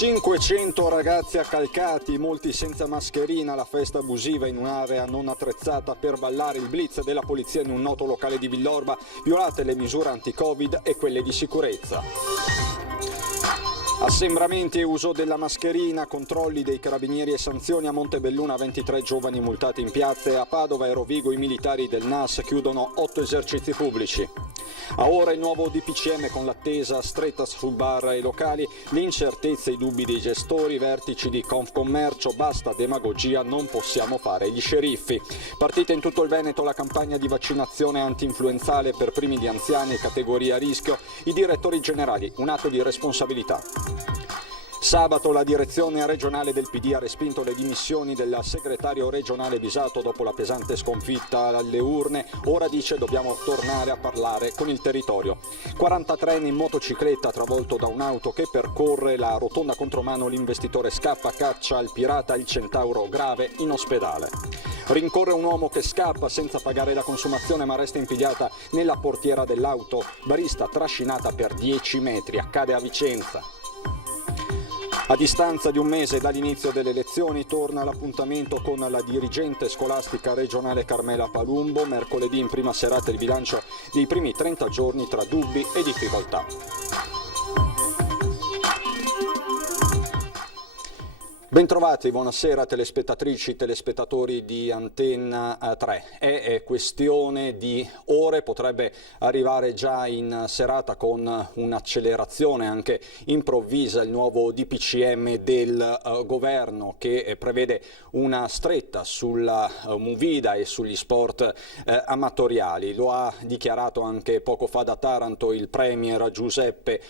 500 ragazzi accalcati, molti senza mascherina, la festa abusiva in un'area non attrezzata per ballare, il blitz della polizia in un noto locale di Villorba, violate le misure anti-Covid e quelle di sicurezza. Assembramenti e uso della mascherina, controlli dei carabinieri e sanzioni a Montebelluna, 23 giovani multati in piazza, e a Padova e Rovigo i militari del NAS chiudono 8 esercizi pubblici. A ora il nuovo DPCM con l'attesa stretta su bar e locali, l'incertezza e i dubbi dei gestori, vertici di Confcommercio, basta demagogia, non possiamo fare gli sceriffi. Partita in tutto il Veneto la campagna di vaccinazione anti-influenzale per primi di anziani e categoria a rischio, i direttori generali, un atto di responsabilità. Sabato la direzione regionale del PD ha respinto le dimissioni del segretario regionale Bisato dopo la pesante sconfitta alle urne. Ora dice dobbiamo tornare a parlare con il territorio. 43enne in motocicletta travolto da un'auto che percorre la rotonda contromano, l'investitore scappa, caccia il pirata, il centauro grave in ospedale. Rincorre un uomo che scappa senza pagare la consumazione ma resta impigliata nella portiera dell'auto. Barista trascinata per 10 metri, accade a Vicenza. A distanza di un mese dall'inizio delle elezioni torna l'appuntamento con la dirigente scolastica regionale Carmela Palumbo, mercoledì in prima serata il bilancio dei primi 30 giorni tra dubbi e difficoltà. Bentrovati, buonasera telespettatrici, telespettatori di Antenna 3. È questione di ore, potrebbe arrivare già in serata con un'accelerazione anche improvvisa il nuovo DPCM del governo che prevede una stretta sulla movida e sugli sport amatoriali. Lo ha dichiarato anche poco fa da Taranto il premier Giuseppe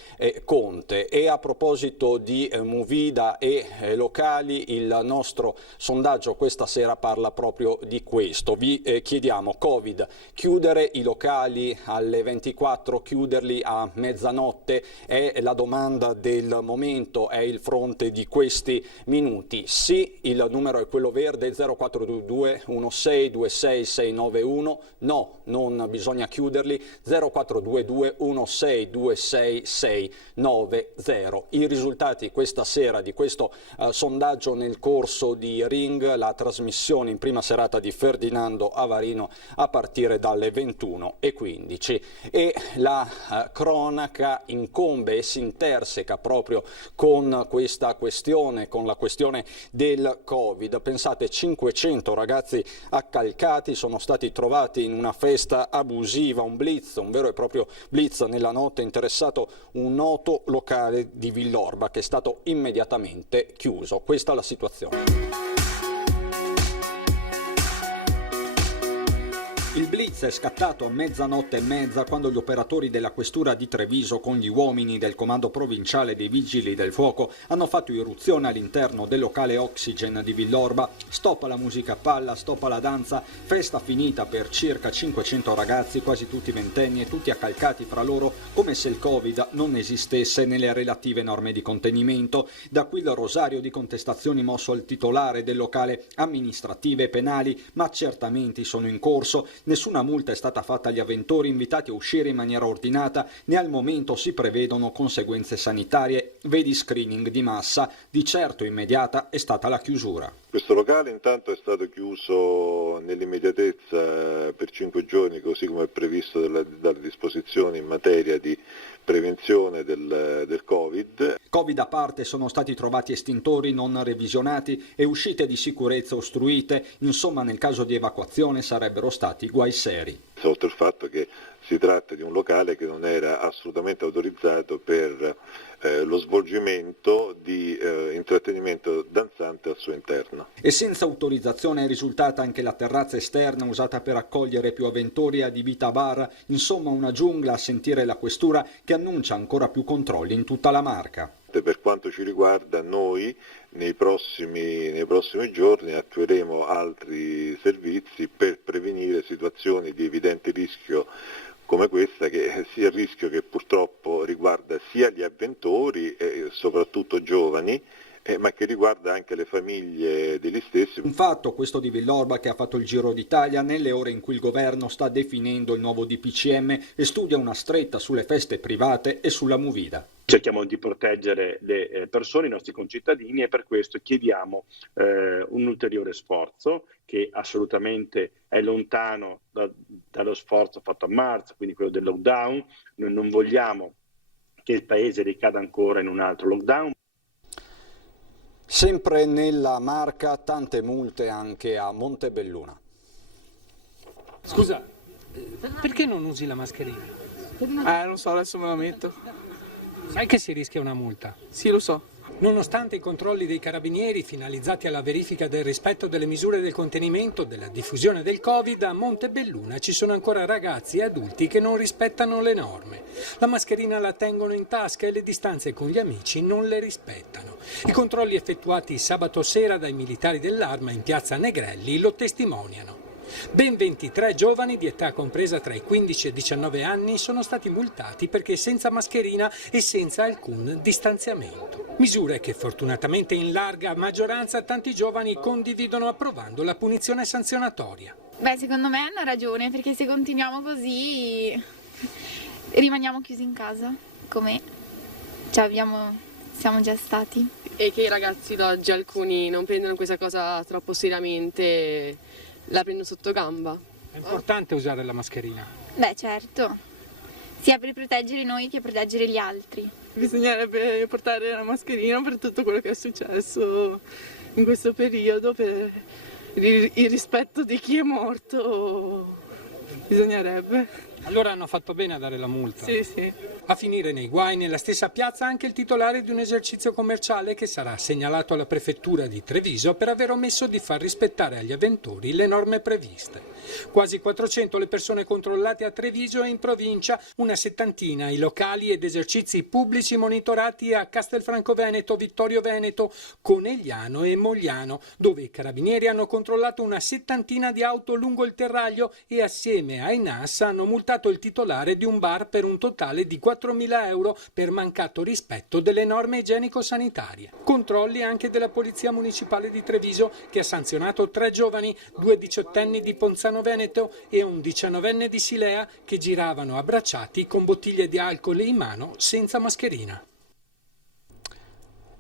Conte. E a proposito di movida e locali, il nostro sondaggio questa sera parla proprio di questo. Vi chiediamo: Covid, chiudere i locali alle 24, chiuderli a mezzanotte? È la domanda del momento, è il fronte di questi minuti. Sì, il numero è quello verde, 0422 1626 691. No, non bisogna chiuderli, 0422 1626 690. I risultati questa sera di questo sondaggio nel corso di Ring, la trasmissione in prima serata di Ferdinando Avarino a partire dalle 21:15, e la cronaca incombe e si interseca proprio con questa questione, con la questione del Covid. Pensate, 500 ragazzi accalcati sono stati trovati in una festa abusiva, un blitz, un vero e proprio blitz nella notte, interessato un noto locale di Villorba che è stato immediatamente chiuso. Questa è la situazione. Il blitz è scattato a mezzanotte e mezza quando gli operatori della questura di Treviso con gli uomini del comando provinciale dei vigili del fuoco hanno fatto irruzione all'interno del locale Oxygen di Villorba. Stop alla musica a palla, stop alla danza, festa finita per circa 500 ragazzi, quasi tutti ventenni e tutti accalcati fra loro come se il Covid non esistesse nelle relative norme di contenimento. Da qui il rosario di contestazioni mosso al titolare del locale, amministrative e penali, ma accertamenti sono in corso. Nessuna multa è stata fatta agli avventori invitati a uscire in maniera ordinata, né al momento si prevedono conseguenze sanitarie, vedi screening di massa. Di certo immediata è stata la chiusura. Questo locale intanto è stato chiuso nell'immediatezza per 5 giorni, così come è previsto dalle disposizioni in materia di prevenzione del Covid. Covid a parte, sono stati trovati estintori non revisionati e uscite di sicurezza ostruite, insomma nel caso di evacuazione sarebbero stati guai seri. Oltre al fatto che si tratta di un locale che non era assolutamente autorizzato per lo svolgimento di intrattenimento danzante al suo interno. E senza autorizzazione è risultata anche la terrazza esterna usata per accogliere più avventori adibita a bar, insomma una giungla a sentire la questura che annuncia ancora più controlli in tutta la Marca. Per quanto ci riguarda, noi nei prossimi giorni attueremo altri servizi per prevenire situazioni di evidente rischio come questa, che sia il rischio che purtroppo riguarda sia gli avventori e soprattutto giovani, ma che riguarda anche le famiglie degli stessi. Un fatto, questo di Villorba, che ha fatto il giro d'Italia nelle ore in cui il governo sta definendo il nuovo DPCM e studia una stretta sulle feste private e sulla movida. Cerchiamo di proteggere le persone, i nostri concittadini, e per questo chiediamo un ulteriore sforzo che assolutamente è lontano dallo sforzo fatto a marzo, quindi quello del lockdown. Noi non vogliamo che il Paese ricada ancora in un altro lockdown. Sempre nella Marca, tante multe anche a Montebelluna. Scusa, perché non usi la mascherina? Non so, adesso me la metto. Sai che si rischia una multa? Sì, lo so. Nonostante i controlli dei carabinieri finalizzati alla verifica del rispetto delle misure del contenimento della diffusione del Covid, a Montebelluna ci sono ancora ragazzi e adulti che non rispettano le norme. La mascherina la tengono in tasca e le distanze con gli amici non le rispettano. I controlli effettuati sabato sera dai militari dell'Arma in piazza Negrelli lo testimoniano. Ben 23 giovani di età compresa tra i 15 e i 19 anni sono stati multati perché senza mascherina e senza alcun distanziamento. Misure che fortunatamente in larga maggioranza tanti giovani condividono approvando la punizione sanzionatoria. Beh, secondo me hanno ragione, perché se continuiamo così rimaniamo chiusi in casa, come siamo già stati. E che i ragazzi d'oggi, alcuni, non prendono questa cosa troppo seriamente, la prendono sotto gamba. È importante usare la mascherina. Beh, certo, sia per proteggere noi che proteggere gli altri. Bisognerebbe portare la mascherina per tutto quello che è successo in questo periodo, per il rispetto di chi è morto, bisognerebbe. Allora hanno fatto bene a dare la multa. Sì, sì. A finire nei guai nella stessa piazza anche il titolare di un esercizio commerciale che sarà segnalato alla prefettura di Treviso per aver omesso di far rispettare agli avventori le norme previste. Quasi 400 le persone controllate a Treviso e in provincia, una settantina i locali ed esercizi pubblici monitorati a Castelfranco Veneto, Vittorio Veneto, Conegliano e Mogliano, dove i carabinieri hanno controllato una settantina di auto lungo il terraglio e assieme ai NAS hanno multato il titolare di un bar per un totale di 4.000 euro per mancato rispetto delle norme igienico-sanitarie. Controlli anche della Polizia Municipale di Treviso, che ha sanzionato 3 giovani, 2 diciottenni di Ponzano Veneto e un 19enne di Silea, che giravano abbracciati con bottiglie di alcol in mano senza mascherina.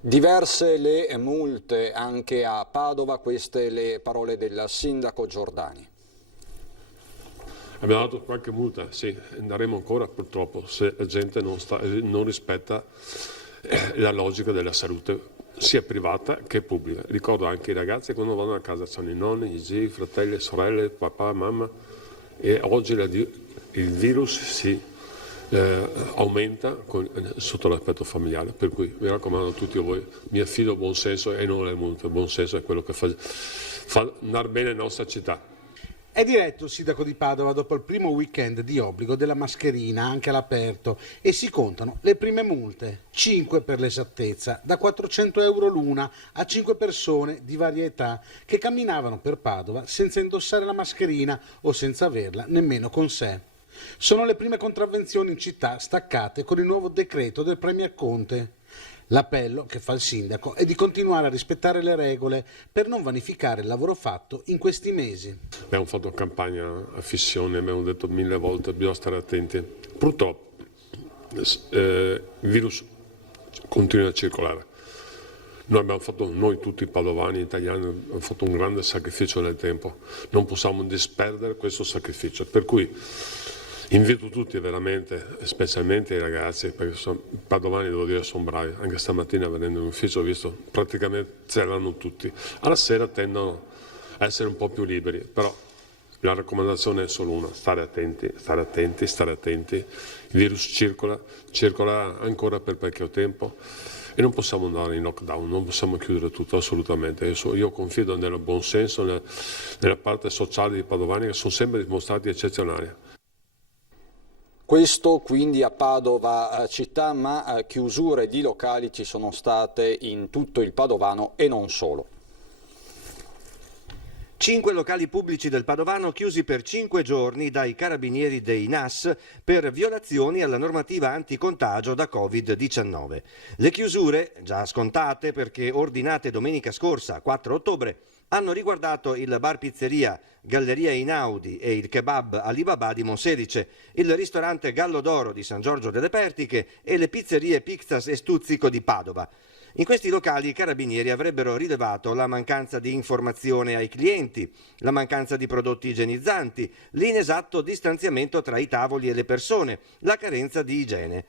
Diverse le multe anche a Padova, queste le parole del sindaco Giordani. Abbiamo dato qualche multa, sì, daremo ancora purtroppo se la gente non rispetta la logica della salute sia privata che pubblica. Ricordo anche i ragazzi quando vanno a casa, c'hanno i nonni, i zii, i fratelli, sorelle, papà, mamma, e oggi il virus si aumenta sotto l'aspetto familiare, per cui mi raccomando a tutti voi, mi affido al buon senso e non alle multe. Il buon senso è quello che fa andare bene la nostra città. È diretto il sindaco di Padova dopo il primo weekend di obbligo della mascherina anche all'aperto e si contano le prime multe, 5 per l'esattezza, da 400 euro l'una a 5 persone di varia età che camminavano per Padova senza indossare la mascherina o senza averla nemmeno con sé. Sono le prime contravvenzioni in città staccate con il nuovo decreto del Premier Conte. L'appello che fa il sindaco è di continuare a rispettare le regole per non vanificare il lavoro fatto in questi mesi. Abbiamo fatto campagna a fissione, abbiamo detto 1000 volte, bisogna stare attenti. Purtroppo il virus continua a circolare. Noi tutti padovani, italiani, abbiamo fatto un grande sacrificio nel tempo. Non possiamo disperdere questo sacrificio. Per cui invito tutti veramente, specialmente i ragazzi, perché i padovani, devo dire, sono bravi. Anche stamattina venendo in ufficio ho visto praticamente ce l'hanno tutti. Alla sera tendono a essere un po' più liberi, però la raccomandazione è solo una: stare attenti, stare attenti, stare attenti. Il virus circola ancora per parecchio tempo e non possiamo andare in lockdown, non possiamo chiudere tutto assolutamente. Io confido nel buon senso, nella parte sociale dei padovani che sono sempre dimostrati eccezionali. Questo quindi a Padova città, ma chiusure di locali ci sono state in tutto il Padovano e non solo. 5 locali pubblici del Padovano chiusi per 5 giorni dai carabinieri dei NAS per violazioni alla normativa anticontagio da Covid-19. Le chiusure, già scontate perché ordinate domenica scorsa, 4 ottobre, hanno riguardato il bar pizzeria Galleria Inaudi e il kebab Alibaba di Monselice, il ristorante Gallo d'Oro di San Giorgio delle Pertiche e le pizzerie Pixas e Stuzzico di Padova. In questi locali i carabinieri avrebbero rilevato la mancanza di informazione ai clienti, la mancanza di prodotti igienizzanti, l'inesatto distanziamento tra i tavoli e le persone, la carenza di igiene.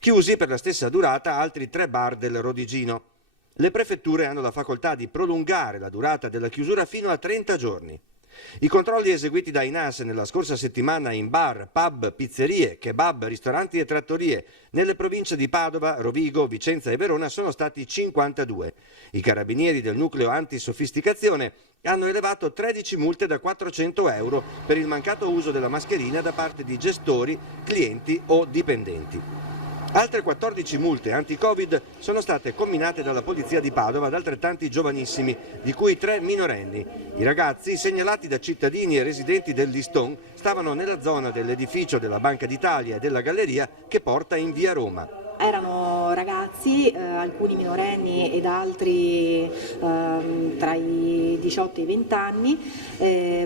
Chiusi per la stessa durata altri 3 bar del Rodigino. Le prefetture hanno la facoltà di prolungare la durata della chiusura fino a 30 giorni. I controlli eseguiti dai NAS nella scorsa settimana in bar, pub, pizzerie, kebab, ristoranti e trattorie nelle province di Padova, Rovigo, Vicenza e Verona sono stati 52. I carabinieri del nucleo antisofisticazione hanno elevato 13 multe da 400 euro per il mancato uso della mascherina da parte di gestori, clienti o dipendenti. Altre 14 multe anti-Covid sono state comminate dalla Polizia di Padova ad altrettanti giovanissimi, di cui 3 minorenni. I ragazzi, segnalati da cittadini e residenti del Liston, stavano nella zona dell'edificio della Banca d'Italia e della Galleria che porta in via Roma. Erano ragazzi, alcuni minorenni ed altri tra i 18 e i 20 anni,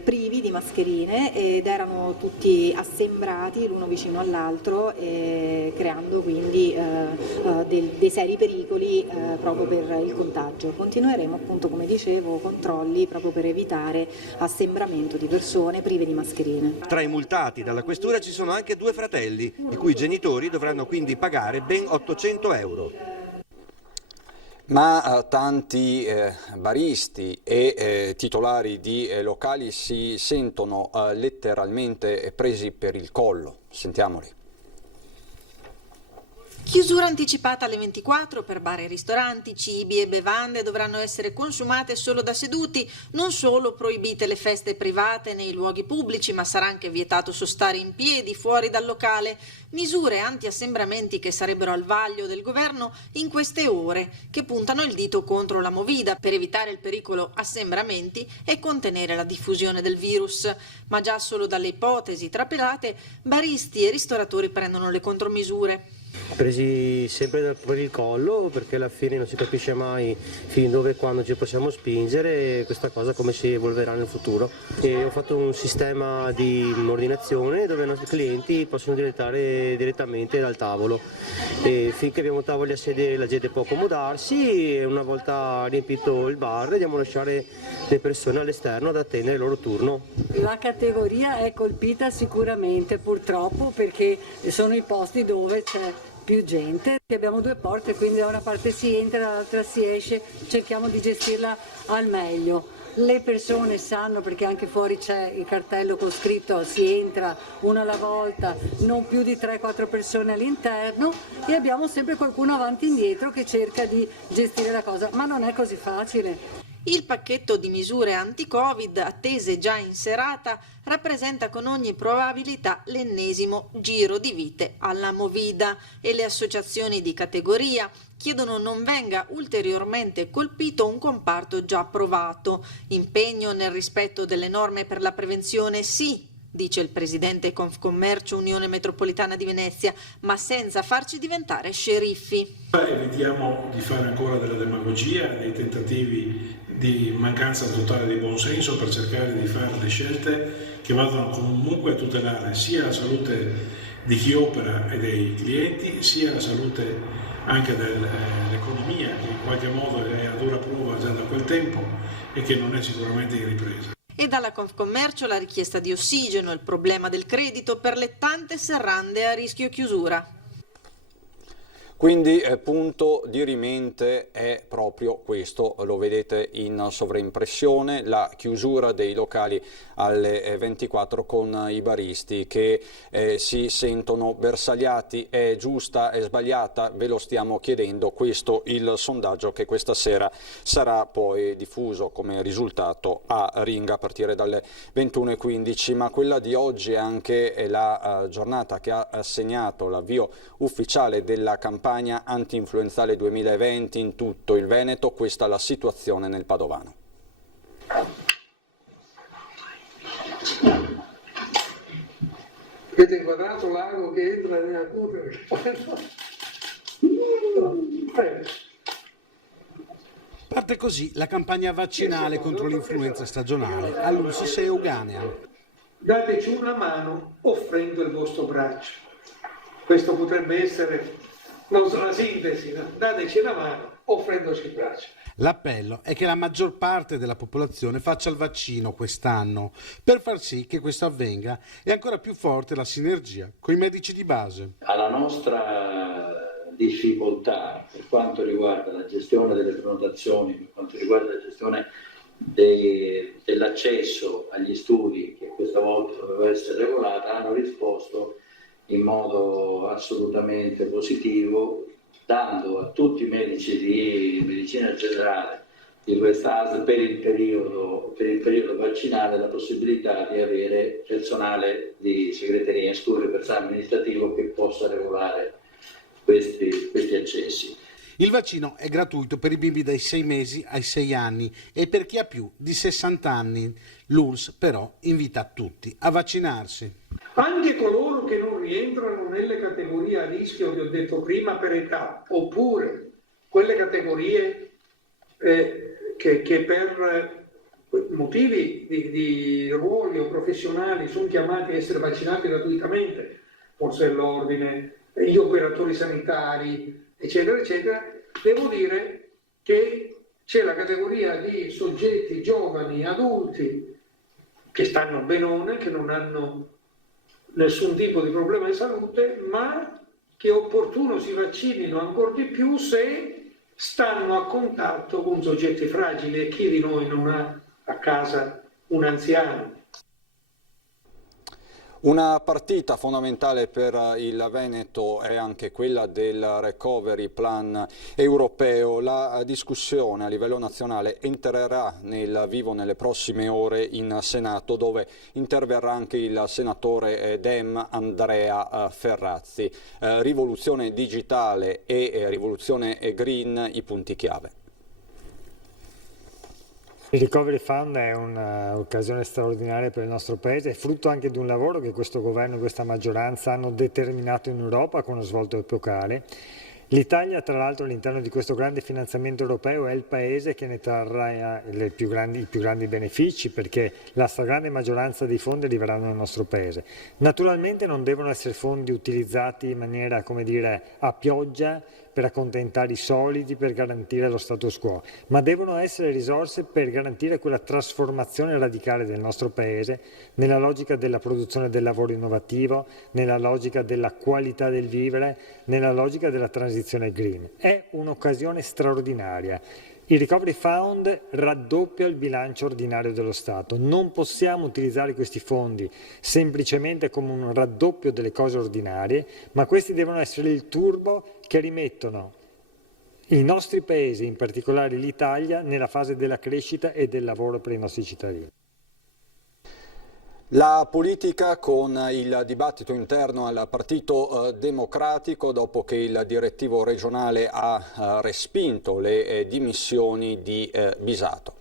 privi di mascherine ed erano tutti assembrati l'uno vicino all'altro, creando quindi dei seri pericoli proprio per il contagio. Continueremo appunto, come dicevo, controlli proprio per evitare assembramento di persone prive di mascherine. Tra i multati dalla questura ci sono anche 2 fratelli, i cui genitori dovranno quindi pagare ben 800 euro. Ma tanti baristi e titolari di locali si sentono letteralmente presi per il collo. Sentiamoli. Chiusura anticipata alle 24 per bar e ristoranti, cibi e bevande dovranno essere consumate solo da seduti, non solo proibite le feste private nei luoghi pubblici, ma sarà anche vietato sostare in piedi fuori dal locale. Misure anti-assembramenti che sarebbero al vaglio del governo in queste ore, che puntano il dito contro la Movida per evitare il pericolo assembramenti e contenere la diffusione del virus. Ma già solo dalle ipotesi trapelate, baristi e ristoratori prendono le contromisure. Presi sempre per il collo, perché alla fine non si capisce mai fin dove e quando ci possiamo spingere e questa cosa come si evolverà nel futuro. E ho fatto un sistema di ordinazione dove i nostri clienti possono direttare direttamente dal tavolo e finché abbiamo tavoli a sedere la gente può accomodarsi e una volta riempito il bar andiamo a lasciare le persone all'esterno ad attendere il loro turno. La categoria è colpita sicuramente purtroppo perché sono i posti dove c'è più gente. Abbiamo 2 porte, quindi da una parte si entra, dall'altra si esce, cerchiamo di gestirla al meglio. Le persone sanno, perché anche fuori c'è il cartello con scritto si entra una alla volta, non più di 3-4 persone all'interno e abbiamo sempre qualcuno avanti e indietro che cerca di gestire la cosa, ma non è così facile. Il pacchetto di misure anti-Covid attese già in serata rappresenta con ogni probabilità l'ennesimo giro di vite alla Movida e le associazioni di categoria chiedono non venga ulteriormente colpito un comparto già provato. Impegno nel rispetto delle norme per la prevenzione sì, dice il presidente Confcommercio Unione Metropolitana di Venezia, ma senza farci diventare sceriffi. Evitiamo di fare ancora della demagogia, dei tentativi di mancanza totale di buonsenso per cercare di fare le scelte che vadano comunque a tutelare sia la salute di chi opera e dei clienti, sia la salute anche dell'economia, che in qualche modo è a dura prova già da quel tempo e che non è sicuramente in ripresa. E dalla Confcommercio la richiesta di ossigeno, il problema del credito per le tante serrande a rischio chiusura. Quindi punto di rimente è proprio questo, lo vedete in sovraimpressione, la chiusura dei locali alle 24 con i baristi che si sentono bersagliati. È giusta, è sbagliata? Ve lo stiamo chiedendo, questo il sondaggio che questa sera sarà poi diffuso come risultato a Ringa a partire dalle 21:15, ma quella di oggi è anche la giornata che ha segnato l'avvio ufficiale della campagna anti-influenzale 2020 in tutto il Veneto. Questa è la situazione nel Padovano. Avete inquadrato l'ago che entra nella curva? Prego. Parte così la campagna vaccinale contro l'influenza stagionale all'ULSS Euganea. Dateci una mano offrendo il vostro braccio. Questo potrebbe essere, non so, la sintesi, no? Dateci una mano offrendoci il braccio. L'appello è che la maggior parte della popolazione faccia il vaccino quest'anno. Per far sì che questo avvenga è ancora più forte la sinergia con i medici di base. Alla nostra difficoltà per quanto riguarda la gestione delle prenotazioni, per quanto riguarda la gestione dell'accesso agli studi, che questa volta doveva essere regolata, hanno risposto in modo assolutamente positivo, dando a tutti i medici di medicina generale di questa ASL per il periodo vaccinale la possibilità di avere personale di segreteria in studio e personale amministrativo che possa regolare questi accessi. Il vaccino è gratuito per i bimbi dai 6 mesi ai 6 anni e per chi ha più di 60 anni. L'ULSS però invita tutti a vaccinarsi. Anche coloro che non rientrano nelle categorie a rischio che ho detto prima per età, oppure quelle categorie che per motivi di ruoli o professionali sono chiamati a essere vaccinati gratuitamente, forse l'ordine, gli operatori sanitari, eccetera, eccetera, devo dire che c'è la categoria di soggetti giovani, adulti, che stanno benone, che non hanno nessun tipo di problema di salute, ma che è opportuno si vaccinino ancora di più se stanno a contatto con soggetti fragili, e chi di noi non ha a casa un anziano. Una partita fondamentale per il Veneto è anche quella del recovery plan europeo. La discussione a livello nazionale entrerà nel vivo nelle prossime ore in Senato, dove interverrà anche il senatore Dem Andrea Ferrazzi. Rivoluzione digitale e rivoluzione green, i punti chiave. Il Recovery Fund è un'occasione straordinaria per il nostro Paese, è frutto anche di un lavoro che questo governo e questa maggioranza hanno determinato in Europa con uno svolto epocale. L'Italia, tra l'altro, all'interno di questo grande finanziamento europeo è il Paese che ne trarrà i più grandi benefici, perché la stragrande maggioranza dei fondi arriveranno nel nostro Paese. Naturalmente non devono essere fondi utilizzati in maniera, come dire, a pioggia, per accontentare i soliti, per garantire lo status quo, ma devono essere risorse per garantire quella trasformazione radicale del nostro Paese nella logica della produzione del lavoro innovativo, nella logica della qualità del vivere, nella logica della transizione green. È un'occasione straordinaria. Il Recovery Fund raddoppia il bilancio ordinario dello Stato. Non possiamo utilizzare questi fondi semplicemente come un raddoppio delle cose ordinarie, ma questi devono essere il turbo che rimettono i nostri paesi, in particolare l'Italia, nella fase della crescita e del lavoro per i nostri cittadini. La politica con il dibattito interno al Partito Democratico dopo che il direttivo regionale ha respinto le dimissioni di Bisato.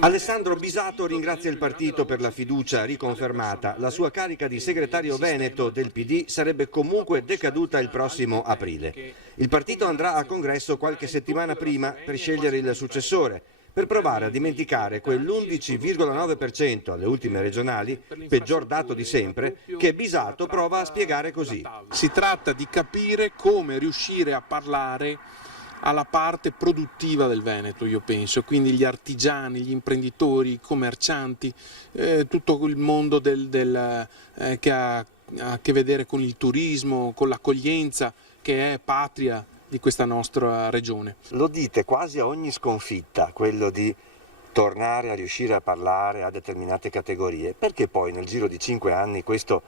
Alessandro Bisato ringrazia il partito per la fiducia riconfermata. La sua carica di segretario veneto del PD sarebbe comunque decaduta il prossimo aprile. Il partito andrà a congresso qualche settimana prima per scegliere il successore, per provare a dimenticare quell'11,9% alle ultime regionali, peggior dato di sempre, che Bisato prova a spiegare così. Si tratta di capire come riuscire a parlare alla parte produttiva del Veneto, io penso, quindi gli artigiani, gli imprenditori, i commercianti, tutto il mondo che ha a che vedere con il turismo, con l'accoglienza, che è patria di questa nostra regione. Lo dite quasi a ogni sconfitta, quello di tornare a riuscire a parlare a determinate categorie. Perché poi nel giro di 5 anni questo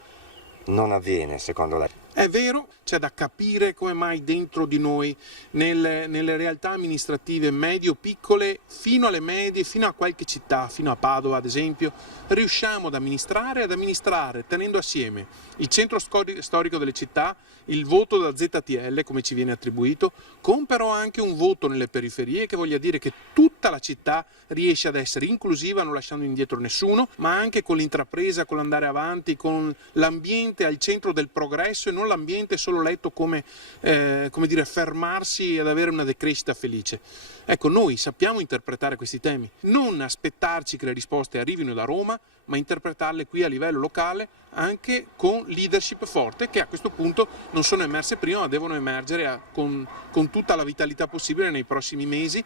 non avviene, secondo lei? È vero, c'è da capire come mai dentro di noi, nelle realtà amministrative medio-piccole, fino alle medie, fino a qualche città, fino a Padova ad esempio, riusciamo ad amministrare tenendo assieme il centro storico delle città, il voto da ZTL come ci viene attribuito, con però anche un voto nelle periferie che voglia dire che tutta la città riesce ad essere inclusiva, non lasciando indietro nessuno, ma anche con l'intrapresa, con l'andare avanti, con l'ambiente al centro del progresso e non l'ambiente solo letto come dire, fermarsi ed avere una decrescita felice. Ecco, noi sappiamo interpretare questi temi, non aspettarci che le risposte arrivino da Roma, ma interpretarle qui a livello locale anche con leadership forte che a questo punto non sono emerse prima ma devono emergere con tutta la vitalità possibile nei prossimi mesi.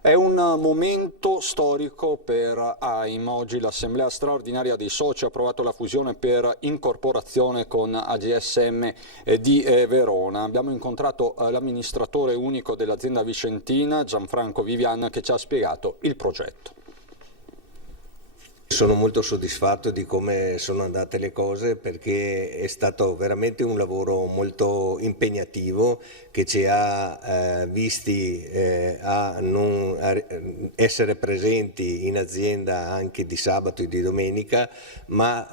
È un momento storico per AIM. Oggi l'Assemblea straordinaria dei soci ha approvato la fusione per incorporazione con AGSM di Verona. Abbiamo incontrato l'amministratore unico dell'azienda vicentina, Gianfranco Vivian, che ci ha spiegato il progetto. Sono molto soddisfatto di come sono andate le cose perché è stato veramente un lavoro molto impegnativo che ci ha visti a essere presenti in azienda anche di sabato e di domenica, ma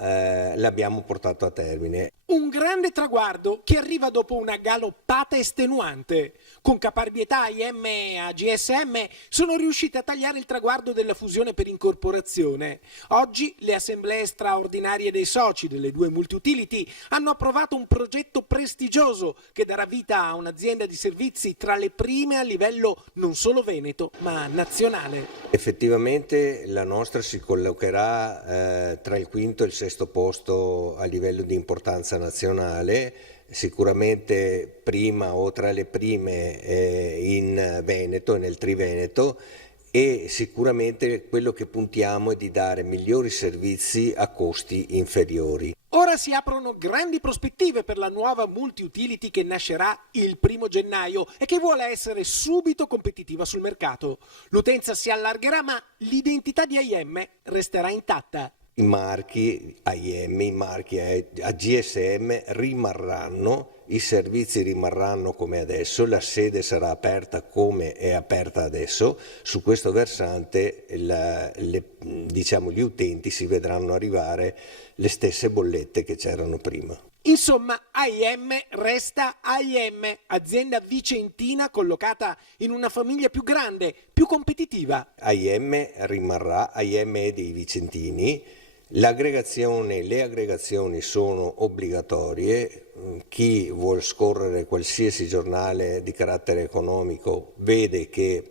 l'abbiamo portato a termine. Un grande traguardo che arriva dopo una galoppata estenuante. Con caparbietà AIM e AGSM sono riusciti a tagliare il traguardo della fusione per incorporazione. Oggi le assemblee straordinarie dei soci delle due multi-utility hanno approvato un progetto prestigioso che darà vita a un'azienda di servizi tra le prime a livello non solo veneto ma nazionale. Effettivamente la nostra si collocherà tra il quinto e il sesto posto a livello di importanza nazionale, sicuramente prima o tra le prime in Veneto e nel Triveneto, e sicuramente quello che puntiamo è di dare migliori servizi a costi inferiori. Ora si aprono grandi prospettive per la nuova multi-utility che nascerà il 1° gennaio e che vuole essere subito competitiva sul mercato. L'utenza si allargherà ma l'identità di AIM resterà intatta. I marchi AIM, i marchi AGSM rimarranno, i servizi rimarranno come adesso, la sede sarà aperta come è aperta adesso. Su questo versante gli utenti si vedranno arrivare le stesse bollette che c'erano prima. Insomma, AIM resta AIM, azienda vicentina collocata in una famiglia più grande, più competitiva. AIM rimarrà, AIM è dei vicentini. Le aggregazioni sono obbligatorie. Chi vuol scorrere qualsiasi giornale di carattere economico vede che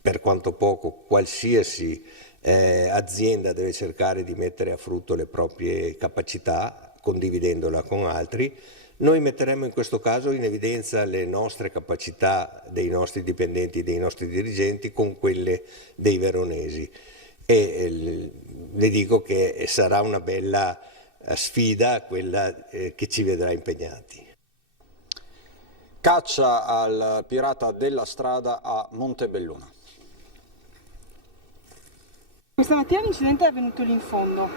per quanto poco qualsiasi azienda deve cercare di mettere a frutto le proprie capacità condividendola con altri. Noi metteremo in questo caso in evidenza le nostre capacità dei nostri dipendenti, dei nostri dirigenti con quelle dei veronesi. E le dico che sarà una bella sfida quella che ci vedrà impegnati. Caccia al pirata della strada a Montebelluna. Questa mattina l'incidente è avvenuto lì in fondo.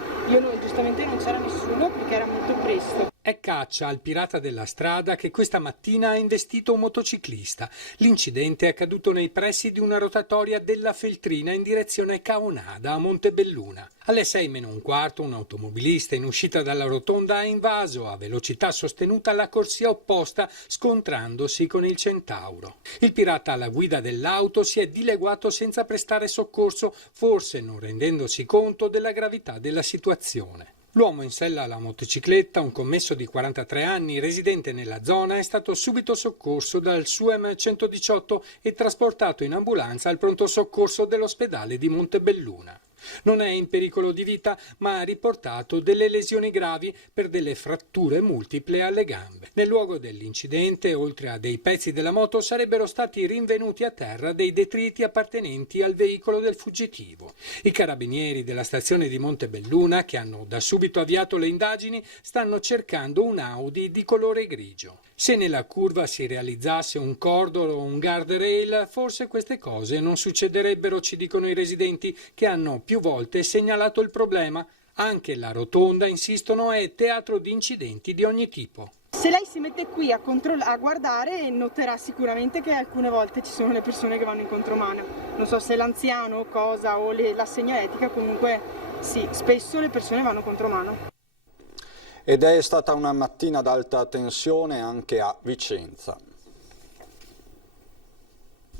Giustamente non c'era nessuno perché era molto presto. È caccia al pirata della strada che questa mattina ha investito un motociclista. L'incidente è accaduto nei pressi di una rotatoria della Feltrina in direzione Caonada a Montebelluna. Alle 6:15 un automobilista in uscita dalla rotonda ha invaso a velocità sostenuta la corsia opposta scontrandosi con il Centauro. Il pirata alla guida dell'auto si è dileguato senza prestare soccorso, forse non rendendosi conto della gravità della situazione. L'uomo in sella alla motocicletta, un commesso di 43 anni residente nella zona, è stato subito soccorso dal SUEM 118 e trasportato in ambulanza al pronto soccorso dell'ospedale di Montebelluna. Non è in pericolo di vita, ma ha riportato delle lesioni gravi per delle fratture multiple alle gambe. Nel luogo dell'incidente, oltre a dei pezzi della moto, sarebbero stati rinvenuti a terra dei detriti appartenenti al veicolo del fuggitivo. I carabinieri della stazione di Montebelluna, che hanno da subito avviato le indagini, stanno cercando un Audi di colore grigio. Se nella curva si realizzasse un cordolo o un guardrail, forse queste cose non succederebbero, ci dicono i residenti che hanno più volte segnalato il problema. Anche la rotonda, insistono, è teatro di incidenti di ogni tipo. Se lei si mette qui a guardare, noterà sicuramente che alcune volte ci sono le persone che vanno in contromano. Non so se è l'anziano o cosa o la segnaletica, comunque sì, spesso le persone vanno contromano. Ed è stata una mattina d'alta tensione anche a Vicenza.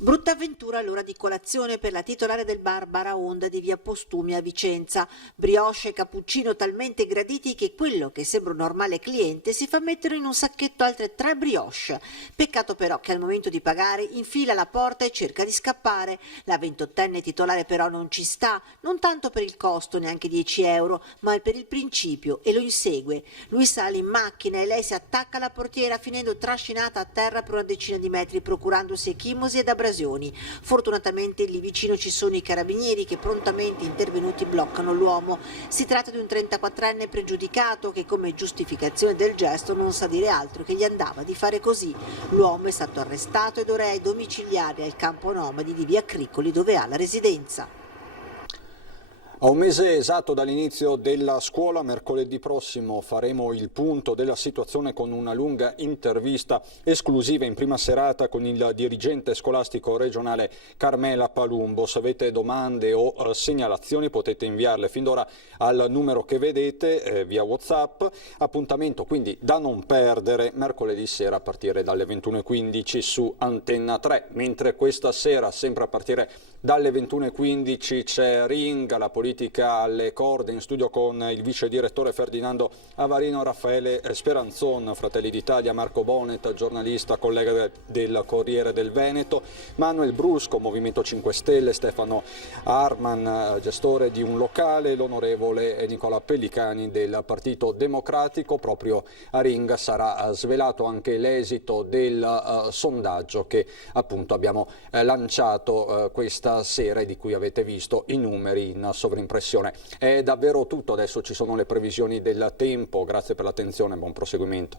Brutta avventura all'ora di colazione per la titolare del bar Baraonda di via Postumi a Vicenza. Brioche e cappuccino talmente graditi che quello che sembra un normale cliente si fa mettere in un sacchetto altre 3 brioche. Peccato però che al momento di pagare infila la porta e cerca di scappare. La 28enne titolare però non ci sta, non tanto per il costo, neanche 10 euro, ma per il principio, e lo insegue. Lui sale in macchina e lei si attacca alla portiera finendo trascinata a terra per una decina di metri, procurandosi echimosi ed abrasioni. Fortunatamente lì vicino ci sono i carabinieri che prontamente intervenuti bloccano l'uomo. Si tratta di un 34enne pregiudicato che come giustificazione del gesto non sa dire altro che gli andava di fare così. L'uomo è stato arrestato ed ora è domiciliare al campo nomadi di via Cricoli dove ha la residenza. A un mese esatto dall'inizio della scuola, mercoledì prossimo faremo il punto della situazione con una lunga intervista esclusiva in prima serata con il dirigente scolastico regionale Carmela Palumbo. Se avete domande o segnalazioni potete inviarle fin d'ora al numero che vedete via WhatsApp. Appuntamento quindi da non perdere mercoledì sera a partire dalle 21:15 su Antenna 3, mentre questa sera sempre a partire dalle 21:15 c'è Ring, la politica alle corde, in studio con il vice direttore Ferdinando Avarino, Raffaele Speranzon, Fratelli d'Italia, Marco Bonet, giornalista, collega del Corriere del Veneto, Manuel Brusco, Movimento 5 Stelle, Stefano Arman, gestore di un locale, l'onorevole Nicola Pellicani del Partito Democratico. Proprio a Ring sarà svelato anche l'esito del sondaggio che appunto abbiamo lanciato questa sera e di cui avete visto i numeri in sovrimpressione. È davvero tutto, adesso ci sono le previsioni del tempo. Grazie per l'attenzione, buon proseguimento.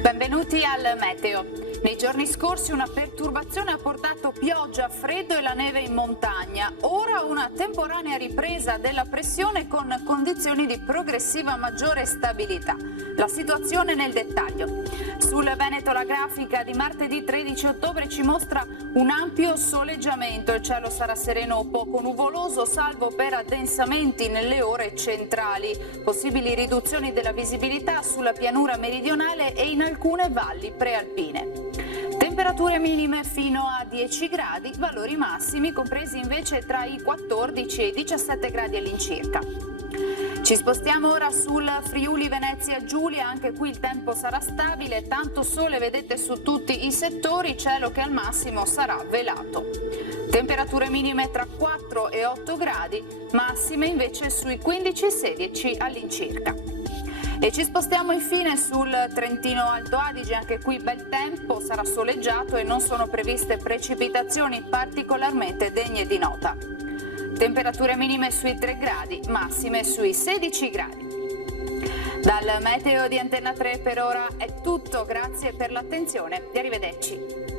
Benvenuti al Meteo. Nei giorni scorsi una perturbazione ha portato pioggia, freddo e la neve in montagna. Ora una temporanea ripresa della pressione con condizioni di progressiva maggiore stabilità. La situazione nel dettaglio. Sul Veneto la grafica di martedì 13 ottobre ci mostra un ampio soleggiamento. Il cielo sarà sereno o poco nuvoloso, salvo per addensamenti nelle ore centrali. Possibili riduzioni della visibilità sulla pianura meridionale e in alcune valli prealpine. Temperature minime fino a 10 gradi, valori massimi compresi invece tra i 14 e i 17 gradi all'incirca. Ci spostiamo ora sul Friuli Venezia Giulia, anche qui il tempo sarà stabile, tanto sole vedete su tutti i settori, cielo che al massimo sarà velato. Temperature minime tra 4 e 8 gradi, massime invece sui 15-16 all'incirca. E ci spostiamo infine sul Trentino Alto Adige, anche qui bel tempo, sarà soleggiato e non sono previste precipitazioni particolarmente degne di nota. Temperature minime sui 3 gradi, massime sui 16 gradi. Dal meteo di Antenna 3 per ora è tutto, grazie per l'attenzione e arrivederci.